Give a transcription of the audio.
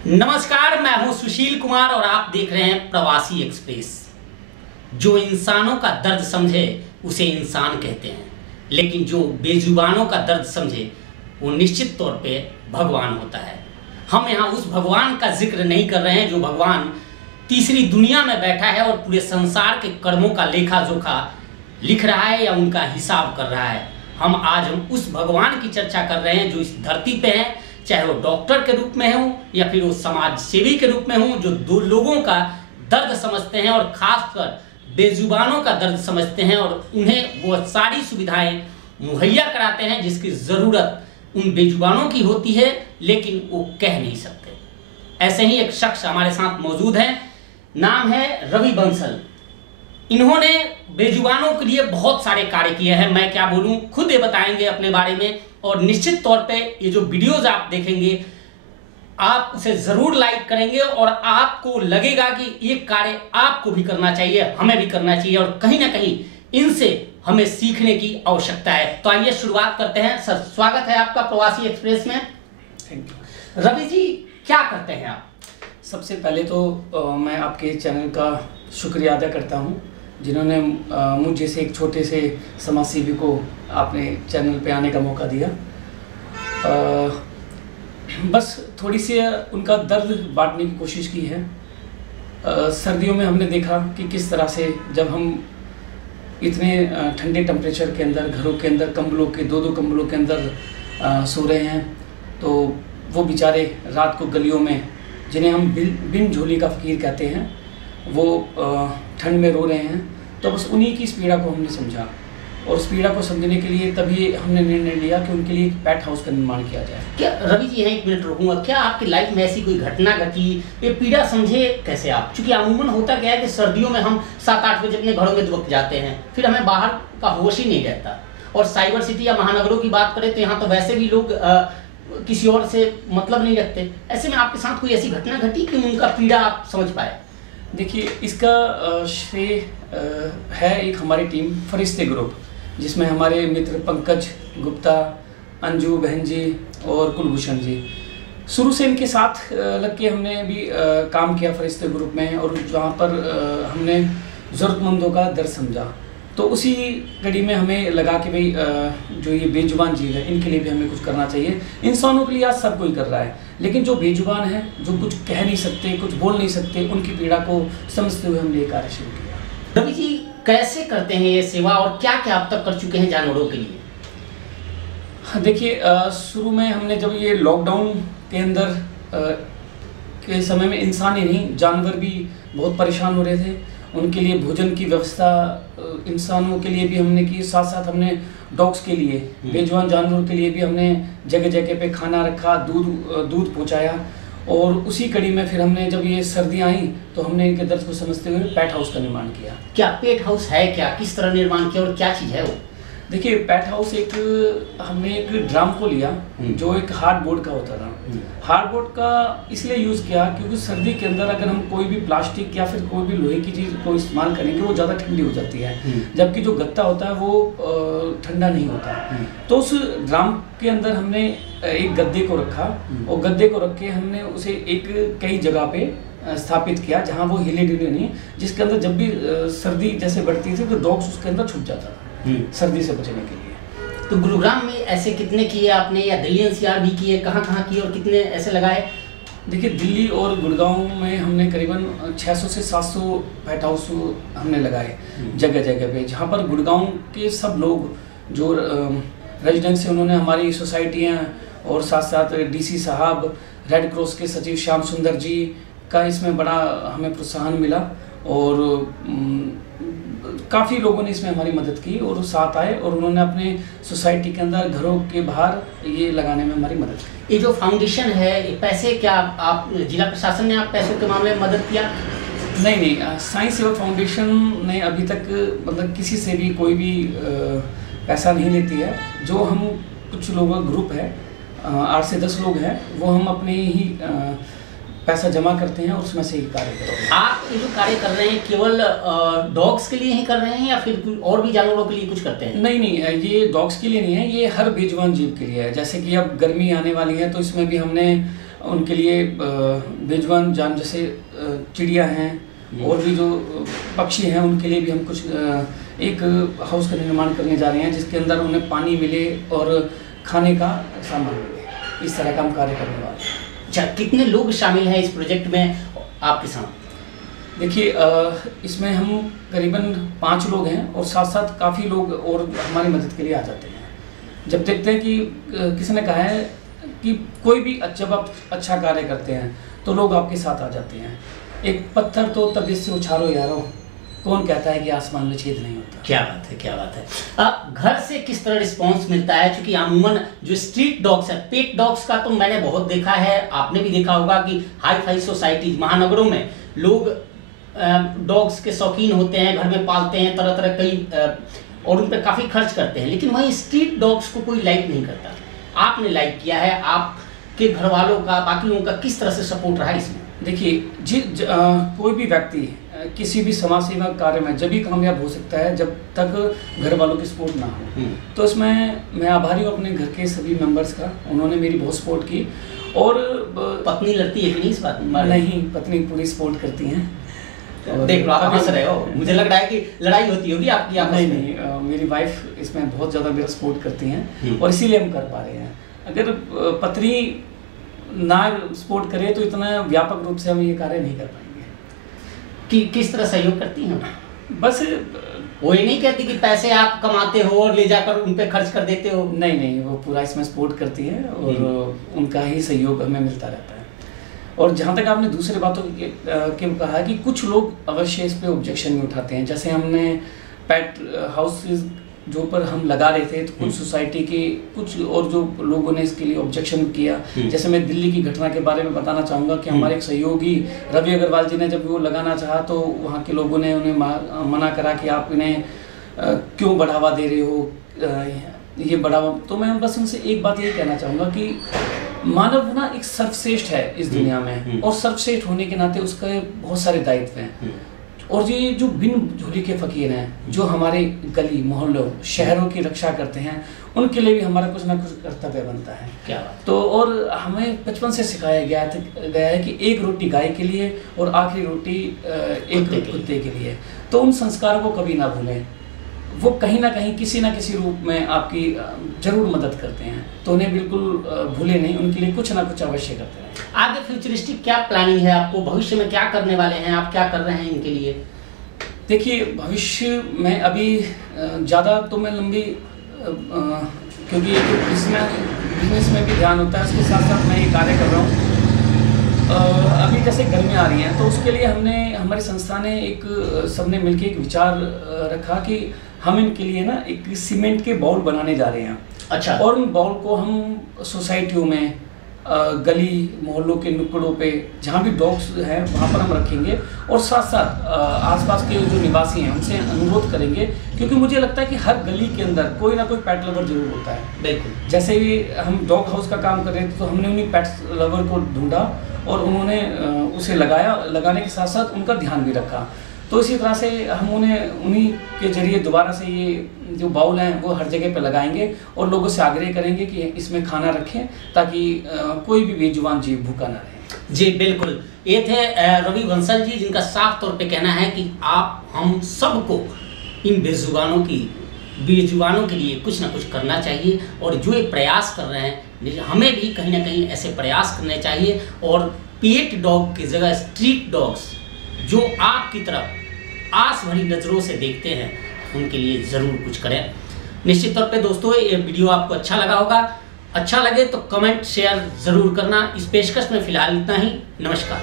नमस्कार, मैं हूं सुशील कुमार और आप देख रहे हैं प्रवासी एक्सप्रेस। जो इंसानों का दर्द समझे उसे इंसान कहते हैं, लेकिन जो बेजुबानों का दर्द समझे वो निश्चित तौर पे भगवान होता है। हम यहाँ उस भगवान का जिक्र नहीं कर रहे हैं जो भगवान तीसरी दुनिया में बैठा है और पूरे संसार के कर्मों का लेखा जोखा लिख रहा है या उनका हिसाब कर रहा है। हम उस भगवान की चर्चा कर रहे हैं जो इस धरती पे है, चाहे वो डॉक्टर के रूप में हो या फिर वो समाज सेवी के रूप में हो, जो दो लोगों का दर्द समझते हैं और खासकर बेजुबानों का दर्द समझते हैं और उन्हें वो सारी सुविधाएं मुहैया कराते हैं जिसकी ज़रूरत उन बेजुबानों की होती है, लेकिन वो कह नहीं सकते। ऐसे ही एक शख्स हमारे साथ मौजूद है, नाम है रवि बंसल। इन्होंने बेजुबानों के लिए बहुत सारे कार्य किए हैं। मैं क्या बोलूं, खुद ये बताएंगे अपने बारे में। और निश्चित तौर पे ये जो वीडियोज आप देखेंगे आप उसे ज़रूर लाइक करेंगे और आपको लगेगा कि ये कार्य आपको भी करना चाहिए, हमें भी करना चाहिए और कहीं ना कहीं इनसे हमें सीखने की आवश्यकता है। तो आइए शुरुआत करते हैं। सर, स्वागत है आपका प्रवासी एक्सप्रेस में। Thank you. रवि जी, क्या करते हैं आप? सबसे पहले तो मैं आपके चैनल का शुक्रिया अदा करता हूं, जिन्होंने मुझ जैसे एक छोटे से समाजसेवी को आपने चैनल पे आने का मौका दिया। बस थोड़ी सी उनका दर्द बांटने की कोशिश की है। सर्दियों में हमने देखा कि किस तरह से जब हम इतने ठंडे टेम्परेचर के अंदर घरों के अंदर कंबलों के दो कंबलों के अंदर सो रहे हैं, तो वो बेचारे रात को गलियों में, जिन्हें हम बिन झोली का फ़कीर कहते हैं, वो ठंड में रो रहे हैं। तो बस उन्हीं की इस पीड़ा को हमने समझा और इस पीड़ा को समझने के लिए तभी हमने निर्णय लिया कि उनके लिए एक पेट हाउस का निर्माण किया जाए। क्या रवि जी, यहाँ एक मिनट रुकूंगा, क्या आपकी लाइफ में ऐसी कोई घटना घटी, ये पीड़ा समझे कैसे आप? क्योंकि अमूमन होता क्या है कि सर्दियों में हम 7-8 बजे अपने घरों में दुबक जाते हैं, फिर हमें बाहर का होश ही नहीं रहता। और साइबर सिटी या महानगरों की बात करें तो यहाँ तो वैसे भी लोग किसी और से मतलब नहीं रखते। ऐसे में आपके साथ कोई ऐसी घटना घटी कि उनका पीड़ा आप समझ पाए? देखिए, इसका श्रेय है एक हमारी टीम फरिश्ते ग्रुप, जिसमें हमारे मित्र पंकज गुप्ता, अंजू बहन जी और कुलभूषण जी। शुरू से इनके साथ लग के हमने भी काम किया फरिश्ते ग्रुप में, और जहाँ पर हमने ज़रूरतमंदों का दर्द समझा, तो उसी कड़ी में हमें लगा कि भाई जो ये बेजुबान जीव है इनके लिए भी हमें कुछ करना चाहिए। इंसानों के लिए आज सब कोई कर रहा है, लेकिन जो बेजुबान है, जो कुछ कह नहीं सकते, कुछ बोल नहीं सकते, उनकी पीड़ा को समझते हुए हमने ये कार्य शुरू किया। रवि जी, कैसे करते हैं ये सेवा और क्या क्या अब तक कर चुके हैं जानवरों के लिए? हाँ, देखिए, शुरू में हमने जब ये लॉकडाउन के अंदर के समय में इंसान ही नहीं जानवर भी बहुत परेशान हो रहे थे, उनके लिए भोजन की व्यवस्था इंसानों के लिए भी हमने की, साथ साथ हमने डॉग्स के लिए, बेजुबान जानवरों के लिए भी हमने जगह जगह पे खाना रखा, दूध पहुंचाया। और उसी कड़ी में फिर हमने जब ये सर्दियाँ आई तो हमने इनके दर्द को समझते हुए पेट हाउस का निर्माण किया। क्या पेट हाउस है, क्या किस तरह निर्माण किया और क्या चीज़ है वो? देखिए, पेट हाउस हमने एक ड्रम को लिया जो एक हार्डबोर्ड का होता था। हार्डबोर्ड का इसलिए यूज़ किया क्योंकि सर्दी के अंदर अगर हम कोई भी प्लास्टिक या फिर कोई भी लोहे की चीज़ को इस्तेमाल करेंगे वो ज़्यादा ठंडी हो जाती है, जबकि जो गत्ता होता है वो ठंडा नहीं होता। तो उस ड्रम के अंदर हमने एक गद्दे को रखा और गद्दे को रख के हमने उसे एक कई जगह पे स्थापित किया जहाँ वो हिले डुले नहीं, जिसके अंदर जब भी सर्दी जैसे बढ़ती थी तो डॉग्स उसके अंदर छुप जाता था सर्दी से बचने के लिए। तो गुरुग्राम में ऐसे कितने किए आपने, या दिल्ली एनसीआर भी किए, कहाँ कहाँ किए और कितने ऐसे लगाए? देखिए, दिल्ली और गुड़गांव में हमने करीबन 600 से 700 पेट हाउस हमने लगाए जगह जगह पे, जहाँ पर गुड़गांव के सब लोग जो रेजिडेंट्स हैं उन्होंने हमारी सोसाइटियाँ और साथ साथ डीसी साहब, रेड क्रॉस के सचिव श्याम सुंदर जी का इसमें बड़ा हमें प्रोत्साहन मिला और काफ़ी लोगों ने इसमें हमारी मदद की और साथ आए और उन्होंने अपने सोसाइटी के अंदर घरों के बाहर ये लगाने में हमारी मदद की। ये जो फाउंडेशन है, ये पैसे क्या आप जिला प्रशासन ने आप पैसों के मामले में मदद किया? नहीं, साईं सेवक फाउंडेशन ने अभी तक मतलब किसी से भी कोई भी पैसा नहीं लेती है। जो हम कुछ लोगों का ग्रुप है, 8 से 10 लोग हैं, वो हम अपने ही पैसा जमा करते हैं और उसमें से ही कार्य करते हैं। आप ये जो कार्य कर रहे हैं केवल डॉग्स के लिए ही कर रहे हैं या फिर और भी जानवरों के लिए कुछ करते हैं? नहीं, ये डॉग्स के लिए नहीं है, ये हर बेजुबान जीव के लिए है। जैसे कि अब गर्मी आने वाली है तो इसमें भी हमने उनके लिए बेजुबान जान जैसे चिड़िया हैं और भी जो पक्षी हैं उनके लिए भी हम कुछ एक हाउस का निर्माण करने जा रहे हैं, जिसके अंदर उन्हें पानी मिले और खाने का सामान मिले। इस तरह का हम कार्य करने वाले हैं। अच्छा, कितने लोग शामिल हैं इस प्रोजेक्ट में आपके साथ? देखिए, इसमें हम करीबन 5 लोग हैं और साथ साथ काफ़ी लोग और हमारी मदद के लिए आ जाते हैं। जब देखते हैं कि किसी ने कहा है कि कोई भी जब आप अच्छा कार्य करते हैं तो लोग आपके साथ आ जाते हैं। एक पत्थर तो तबीयत से उछालो यारो, कौन कहता है कि आसमान में छेद नहीं होता। क्या बात है, क्या बात है। घर से किस तरह रिस्पांस मिलता है? क्योंकि अमूमन जो स्ट्रीट डॉग्स है, पेट डॉग्स का तो मैंने बहुत देखा है, आपने भी देखा होगा कि हाई फाई सोसाइटीज महानगरों में लोग डॉग्स के शौकीन होते हैं, घर में पालते हैं तरह तरह कई और उन पर काफ़ी खर्च करते हैं, लेकिन वहीं स्ट्रीट डॉग्स को कोई लाइक नहीं करता। आपने लाइक किया है, आपके घर वालों का, बाकी लोगों का किस तरह से सपोर्ट रहा इसमें? देखिए, कोई भी व्यक्ति किसी भी समाज सेवा कार्य में जब भी कामयाब हो सकता है जब तक घर वालों की सपोर्ट ना हो। तो इसमें मैं आभारी हूँ अपने घर के सभी मेंबर्स का, उन्होंने मेरी बहुत सपोर्ट की। और पत्नी लड़ती है कि नहीं इस बात में? नहीं, पत्नी पूरी सपोर्ट करती हैं। देख लो, आप हंस रहे हो, मुझे लग रहा है कि लड़ाई होती होगी आपकी आपस में। नहीं, मेरी वाइफ इसमें बहुत ज़्यादा मेरा सपोर्ट करती हैं और इसीलिए हम कर पा रहे हैं। अगर पत्नी ना सपोर्ट करे तो इतना व्यापक रूप से हम ये कार्य नहीं कर पाएंगे। कि किस तरह सहयोग करती हैं? बस वो ये नहीं कहती कि पैसे आप कमाते हो और ले जाकर उन पे खर्च कर देते हो? नहीं, वो पूरा इसमें सपोर्ट करती है और उनका ही सहयोग हमें मिलता रहता है। और जहाँ तक आपने दूसरे बातों के कहा कि कुछ लोग अवश्य इस पे ऑब्जेक्शन भी उठाते हैं। जैसे हमने पेट हाउसेज जो पर हम लगा रहे थे तो कुछ सोसाइटी के कुछ और जो लोगों ने इसके लिए ऑब्जेक्शन किया। जैसे मैं दिल्ली की घटना के बारे में बताना चाहूँगा कि हमारे एक सहयोगी रवि अग्रवाल जी ने जब वो लगाना चाहा तो वहाँ के लोगों ने उन्हें मना करा कि आप इन्हें क्यों बढ़ावा दे रहे हो, ये बढ़ावा। तो मैं बस उनसे एक बात ये कहना चाहूँगा कि मानव ना एक सर्वश्रेष्ठ है इस दुनिया में, और सर्वश्रेष्ठ होने के नाते उसके बहुत सारे दायित्व हैं। और ये जो बिन झोली के फकीर हैं जो हमारे गली मोहल्लों शहरों की रक्षा करते हैं, उनके लिए भी हमारा कुछ ना कुछ कर्तव्य बनता है। क्या बात। तो और हमें बचपन से सिखाया गया है कि एक रोटी गाय के लिए और आखिरी रोटी एक कुत्ते के लिए। तो उन संस्कारों को कभी ना भूलें, वो कहीं ना कहीं किसी ना किसी रूप में आपकी जरूर मदद करते हैं। तो उन्हें बिल्कुल भूले नहीं, उनके लिए कुछ ना कुछ अवश्य करते हैं। आगे फ्यूचरिस्टिक क्या प्लानिंग है आपको? भविष्य में क्या करने वाले हैं आप? क्या कर रहे हैं इनके लिए? देखिए, भविष्य में अभी ज़्यादा तो मैं लंबी क्योंकि बिजनेस में भी ध्यान होता है, उसके साथ साथ मैं ये कार्य कर रहा हूँ। अभी जैसे गर्मियाँ आ रही हैं तो उसके लिए हमारी संस्था ने सबने मिलकर एक विचार रखा कि हम इनके लिए ना एक सीमेंट के बाउल बनाने जा रहे हैं। अच्छा। और उन बाउल को हम सोसाइटियों में, गली मोहल्लों के नुक्कड़ों पे जहाँ भी डॉग्स हैं वहाँ पर हम रखेंगे। और साथ साथ आसपास के जो निवासी हैं उनसे अनुरोध करेंगे, क्योंकि मुझे लगता है कि हर गली के अंदर कोई ना कोई पेट लवर जरूर होता है। बिल्कुल। जैसे ही हम डॉग हाउस का काम कर रहे थे तो हमने उन्हीं पेट लवर को ढूंढा और उन्होंने उसे लगाने के साथ साथ उनका ध्यान भी रखा। तो इसी तरह से हम उन्हीं के जरिए दोबारा से ये जो बाउल हैं वो हर जगह पे लगाएंगे और लोगों से आग्रह करेंगे कि इसमें खाना रखें ताकि कोई भी बेजुबान जीव भूखा ना रहे। जी बिल्कुल, ये थे रवि बंसल जी, जिनका साफ तौर पे कहना है कि हम सबको इन बेजुबानों के लिए कुछ ना कुछ करना चाहिए। और जो ये प्रयास कर रहे हैं हमें भी कहीं ना कहीं ऐसे प्रयास करने चाहिए। और पेट डॉग की जगह स्ट्रीट डॉग्स जो आपकी तरफ आस भरी नज़रों से देखते हैं उनके लिए ज़रूर कुछ करें। निश्चित तौर पे दोस्तों, ये वीडियो आपको अच्छा लगा होगा। अच्छा लगे तो कमेंट शेयर ज़रूर करना। इस पेशकश में फ़िलहाल इतना ही। नमस्कार।